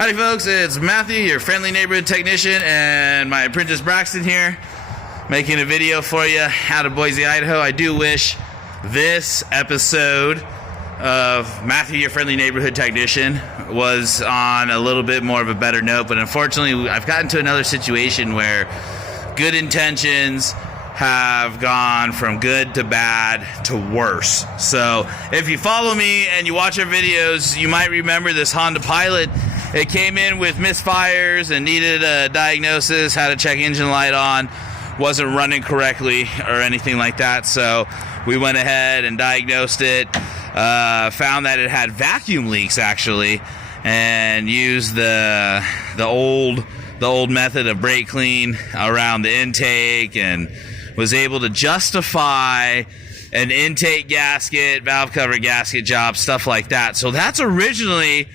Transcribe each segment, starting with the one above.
Howdy folks, it's Matthew, your friendly neighborhood technician, and my apprentice Braxton here, making a video for you out of Boise, Idaho. I do wish this episode of Matthew, your friendly neighborhood technician was on a little bit more of a better note, but unfortunately I've gotten to another situation where good intentions have gone from good to bad to worse. So if you follow me and you watch our videos, you might remember this Honda Pilot. It came in with misfires and needed a diagnosis, had a check engine light on, wasn't running correctly or anything like that. So we went ahead and diagnosed it, found that it had vacuum leaks actually, and used the old method of brake clean around the intake, and was able to justify an intake gasket, valve cover gasket job, stuff like that. So that's originally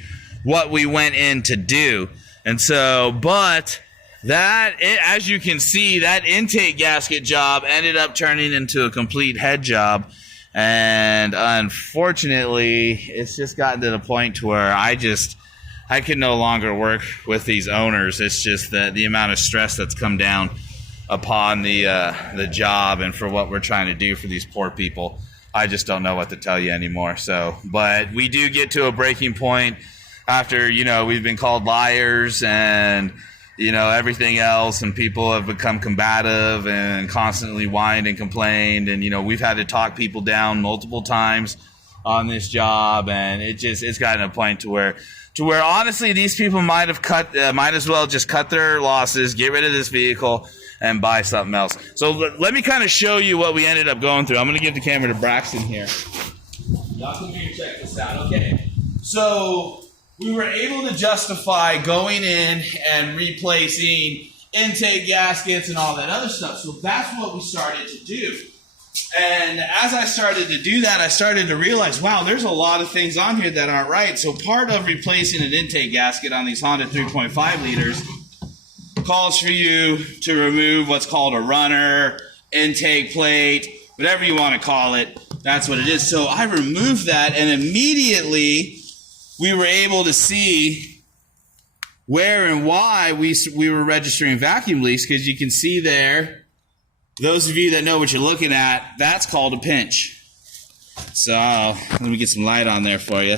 what we went in to do. And so, but that, as you can see, that intake gasket job ended up turning into a complete head job. And unfortunately, it's just gotten to the point to where I can no longer work with these owners. It's just the amount of stress that's come down upon the job and for what we're trying to do for these poor people. I just don't know what to tell you anymore. So, but we do get to a breaking point after, we've been called liars and, everything else, and people have become combative and constantly whined and complained. And, we've had to talk people down multiple times on this job, and it's gotten to a point to where honestly these people might as well just cut their losses, get rid of this vehicle, and buy something else. So let me kind of show you what we ended up going through. I'm going to give the camera to Braxton here. Y'all can check this out. Okay. So we were able to justify going in and replacing intake gaskets and all that other stuff. So that's what we started to do. And as I started to do that, I started to realize, wow, there's a lot of things on here that aren't right. So part of replacing an intake gasket on these Honda 3.5 liters calls for you to remove what's called a runner, intake plate, whatever you want to call it. That's what it is. So I removed that, and immediately we were able to see where and why we were registering vacuum leaks, because you can see there, those of you that know what you're looking at, that's called a pinch. So let me get some light on there for you.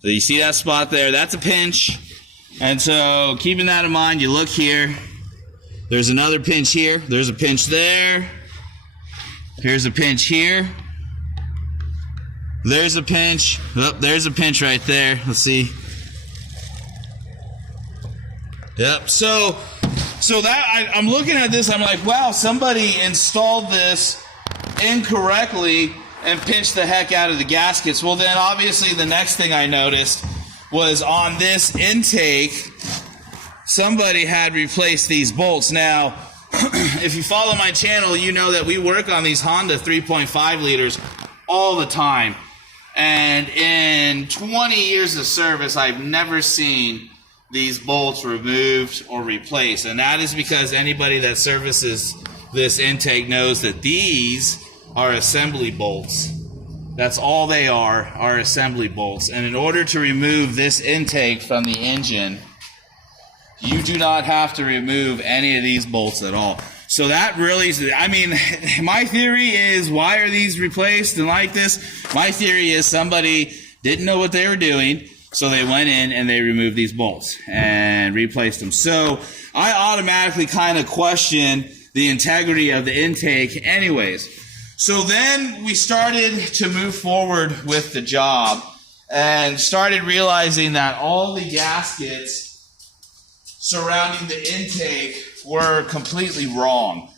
So you see that spot there, that's a pinch. And so keeping that in mind, you look here, there's another pinch here, there's a pinch there, here's a pinch here, there's a pinch, there's a pinch right there, let's see. Yep, so that, I'm looking at this, I'm like, wow, somebody installed this incorrectly and pinched the heck out of the gaskets. Well, then obviously the next thing I noticed was on this intake, somebody had replaced these bolts. Now, if you follow my channel, you know that we work on these Honda 3.5 liters all the time. And in 20 years of service, I've never seen these bolts removed or replaced. And that is because anybody that services this intake knows that these are assembly bolts. That's all they are assembly bolts. And in order to remove this intake from the engine, you do not have to remove any of these bolts at all. So that really is, my theory is, why are these replaced and like this? My theory is somebody didn't know what they were doing, so they went in and they removed these bolts and replaced them. So I automatically kind of question the integrity of the intake anyways. So then we started to move forward with the job and started realizing that all the gaskets surrounding the intake were completely wrong.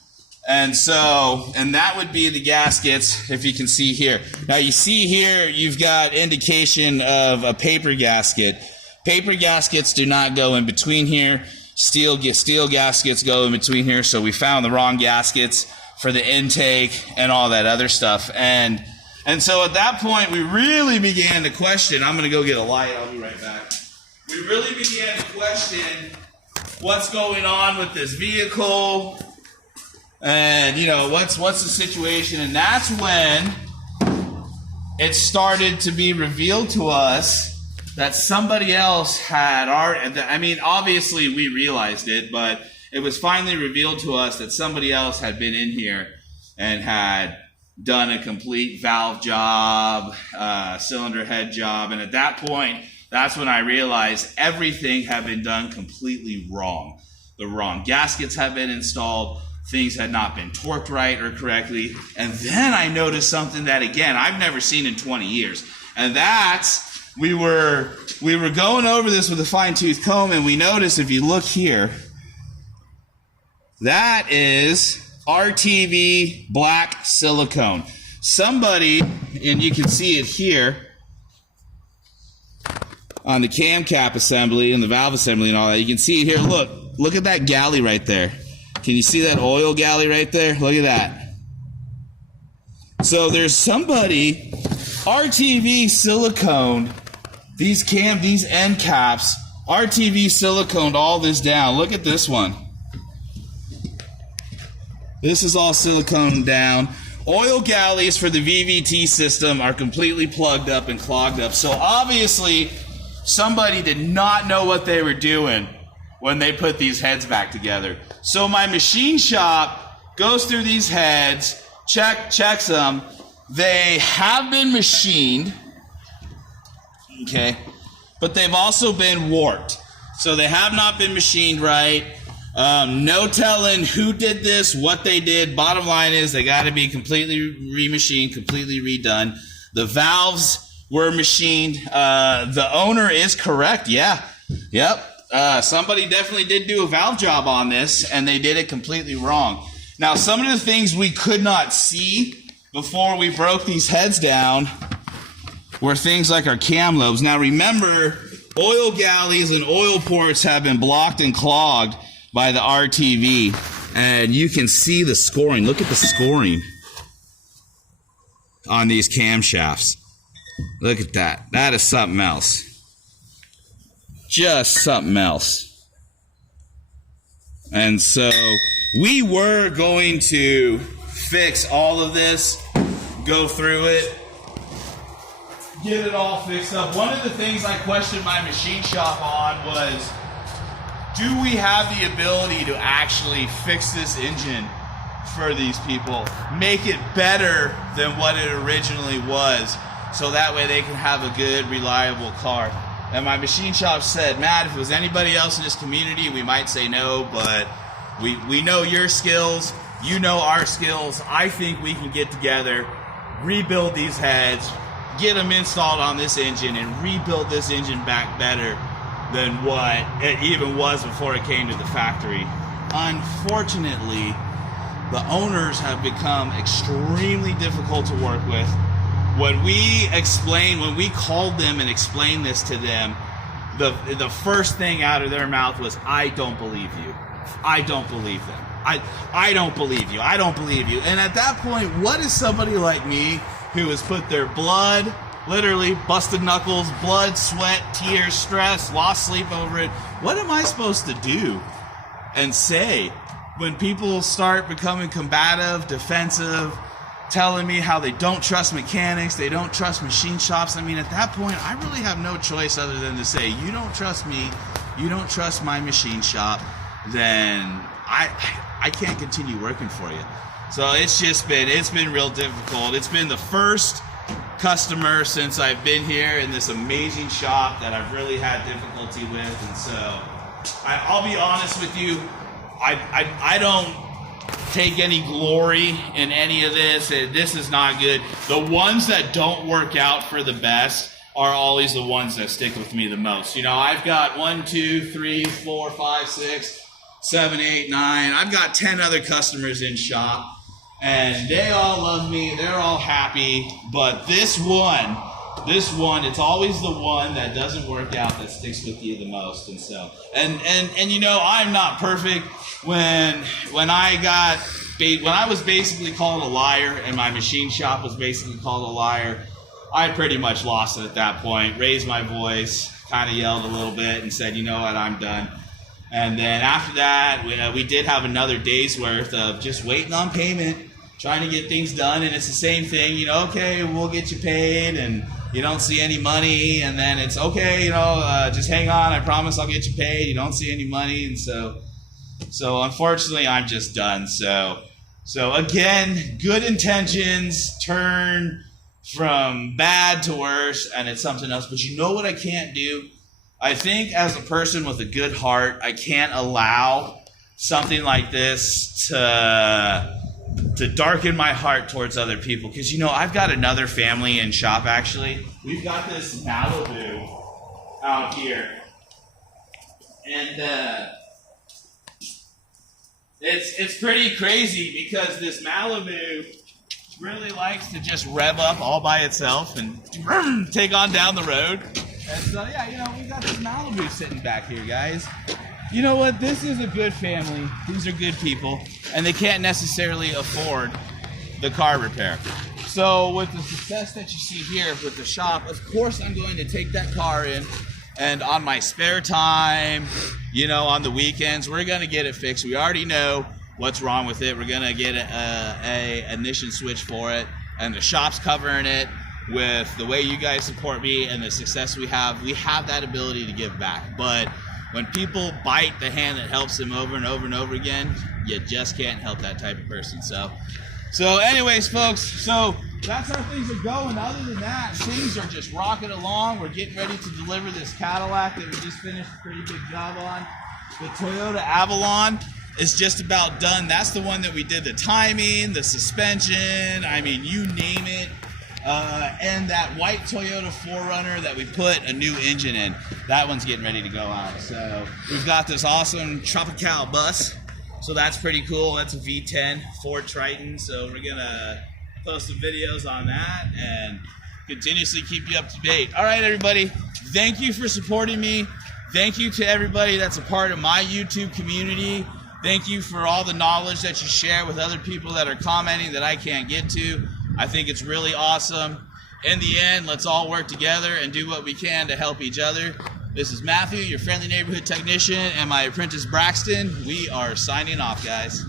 And that would be the gaskets, if you can see here. Now you see here, you've got indication of a paper gasket. Paper gaskets do not go in between here. Steel gaskets go in between here. So we found the wrong gaskets for the intake and all that other stuff. And so at that point, we really began to question. I'm going to go get a light. I'll be right back. We really began to question what's going on with this vehicle, and what's the situation. And that's when it started to be revealed to us that somebody else had already, I mean, obviously we realized it, but it was finally revealed to us that somebody else had been in here and had done a complete valve job, cylinder head job. And at that point, that's when I realized everything had been done completely wrong. The wrong gaskets had been installed. Things had not been torqued right or correctly. And then I noticed something that, again, I've never seen in 20 years. And that's, we were going over this with a fine-tooth comb, and we noticed, if you look here, that is RTV black silicone. Somebody, and you can see it here on the cam cap assembly and the valve assembly and all that. You can see it here. Look at that galley right there. Can you see that oil galley right there? Look at that. So there's somebody RTV silicone, these end caps, RTV siliconed all this down. Look at this one. This is all silicone down. Oil galleys for the VVT system are completely plugged up and clogged up. So obviously, somebody did not know what they were doing when they put these heads back together. So my machine shop goes through these heads, checks them. They have been machined, okay, but they've also been warped. So they have not been machined right. No telling who did this, what they did. Bottom line is they got to be completely remachined, completely redone. The valves were machined. The owner is correct. Yeah. Yep. Somebody definitely did do a valve job on this, and they did it completely wrong. Now, some of the things we could not see before we broke these heads down were things like our cam lobes. Now, remember, oil galleys and oil ports have been blocked and clogged by the RTV, and you can see the scoring. Look at the scoring on these camshafts. Look at that. That is something else. Just something else. And so we were going to fix all of this, go through it, get it all fixed up. One of the things I questioned my machine shop on was, do we have the ability to actually fix this engine for these people, make it better than what it originally was, so that way they can have a good, reliable car? And my machine shop said, Matt, if it was anybody else in this community, we might say no, but we know your skills, you know our skills. I think we can get together, rebuild these heads, get them installed on this engine, and rebuild this engine back better than what it even was before it came to the factory. Unfortunately, the owners have become extremely difficult to work with. When we called them and explained this to them, the first thing out of their mouth was, I don't believe you. I don't believe them. I don't believe you. I don't believe you. And at that point, what is somebody like me who has put their blood, literally busted knuckles, blood, sweat, tears, stress, lost sleep over it, what am I supposed to do and say when people start becoming combative, defensive, telling me how they don't trust mechanics, they don't trust machine shops? I mean, at that point, I really have no choice other than to say, you don't trust me, you don't trust my machine shop, then I can't continue working for you. So it's been real difficult. It's been the first customer since I've been here in this amazing shop that I've really had difficulty with. And so I'll be honest with you, I don't take any glory in any of this. This is not good. The ones that don't work out for the best are always the ones that stick with me the most. You know, I've got 1, 2, 3, 4, 5, 6, 7, 8, 9. I've got 10 other customers in shop, and they all love me. They're all happy. But this one, it's always the one that doesn't work out that sticks with you the most. And so, and you know, I'm not perfect. When I was basically called a liar, and my machine shop was basically called a liar, I pretty much lost it at that point. Raised my voice, kind of yelled a little bit, and said, you know what, I'm done. And then after that, we did have another day's worth of just waiting on payment, trying to get things done. And it's the same thing, you know, okay, we'll get you paid, and you don't see any money, and then it's okay, just hang on, I promise I'll get you paid. You don't see any money, and so unfortunately I'm just done. So again, good intentions turn from bad to worse, and it's something else. But you know what I can't do? I think as a person with a good heart, I can't allow something like this to darken my heart towards other people. Because, I've got another family in shop, actually. We've got this Malibu out here. And it's pretty crazy because this Malibu really likes to just rev up all by itself and take on down the road. And so, we got this Malibu sitting back here, guys. You know what? This is a good family. These are good people. And they can't necessarily afford the car repair. So with the success that you see here with the shop, of course I'm going to take that car in. And on my spare time, on the weekends, we're going to get it fixed. We already know what's wrong with it. We're going to get a ignition switch for it. And the shop's covering it. With the way you guys support me and the success we have that ability to give back. But when people bite the hand that helps them over and over and over again, you just can't help that type of person. So anyways, folks, so that's how things are going. Other than that, things are just rocking along. We're getting ready to deliver this Cadillac that we just finished a pretty good job on. The Toyota Avalon is just about done. That's the one that we did the timing, the suspension, you name it. And that white Toyota 4Runner that we put a new engine in, that one's getting ready to go out. So we've got this awesome Tropical bus, so that's pretty cool. That's a V10 Ford Triton, so we're gonna post some videos on that and continuously keep you up to date. All right, everybody, thank you for supporting me. Thank you to everybody that's a part of my YouTube community. Thank you for all the knowledge that you share with other people that are commenting that I can't get to. I think it's really awesome. In the end, let's all work together and do what we can to help each other. This is Matthew, your friendly neighborhood technician, and my apprentice Braxton. We are signing off, guys.